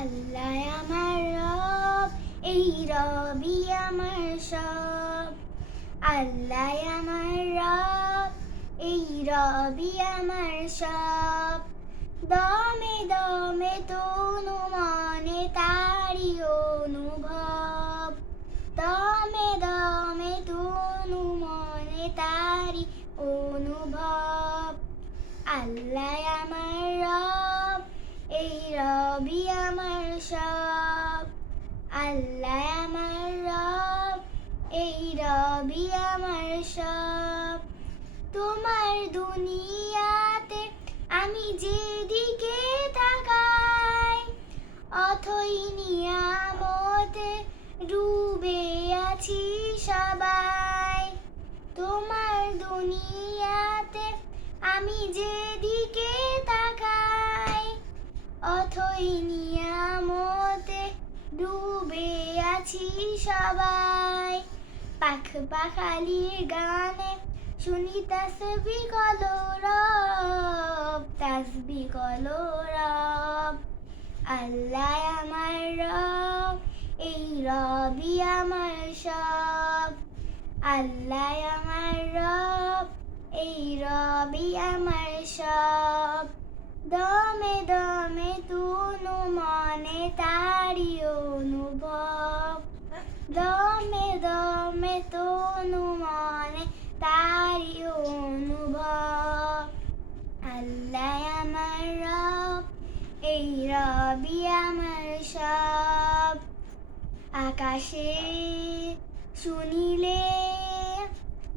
আল্লাহ আমার রব, এই রবি আমার সব। আল্লাহ আমার রব, এই রবি আমার সব। দমে দমে তনু মনে তারি অনুভব। দমে দমে তনু মনে তারি অনুভব। আল্লাহ আমার রব, এই রবি আমার সব। আল্লাহ আমার রব, এই রবি আমার সব। তোমার দুনিয়াতে আমি যেদিকে তাকাই, অথই নিয়ামতে ডুবে আছি সবাই। তোমার দুনিয়াতে আমি যেদিকে তাকাই, অথই নিয়ামতে ডুবে আছি সবাই। পাখ পাখালির গানে শুনি তাসবিহ কলরব, তাসবিহ কলরব। আল্লাহ আমার রব, এই রবি আমার সব। আল্লাহ আমার রব, এই রবি আমার সব। দমে দমে তুনু মনে তারি অনুভব। দমে দমে তনু মনে তারি অনুভব। আল্লাহ আমার রব, এই রবি আমার সব। আকাশে শুনিলে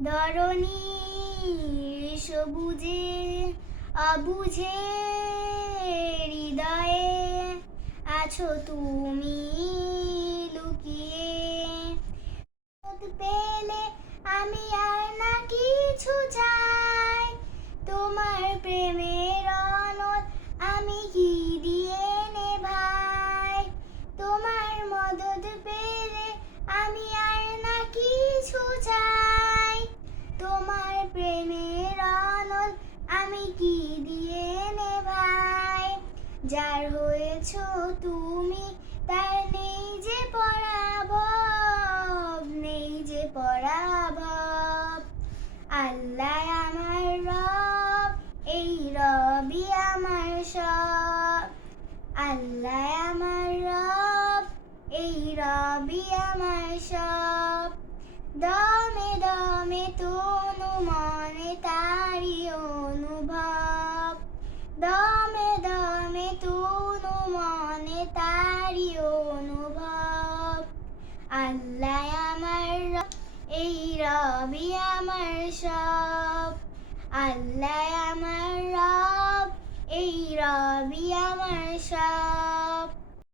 ধরণী সবুজে, অবুঝে হৃদয়ে আছো তুমি লুকিয়ে। পেলে আমি আর না কিছু চাই, তোমার প্রেমের অনল আমি কি দিয়ে নেভাই। তোমার মদদ পেলে আমি আর না কিছু চাই, তোমার প্রেমের অনল আমি কি দিয়ে নেভাই। যার হয়েছো তুমি তার নেই যে পরাভব, নেই যে পরাভব। আল্লাহ আমার রব, এই রবি আমার সব। আল্লাহ আমার রব, এই রবি আমার সব। দমে দমে তনু মনে তারি অনুভব। দমে দমে তনু মনে তারি অনুভব। আল্লাহ আমার রব, এই রবি আমার সব। আল্লাহ আমার রব, এই রবি আমার সব।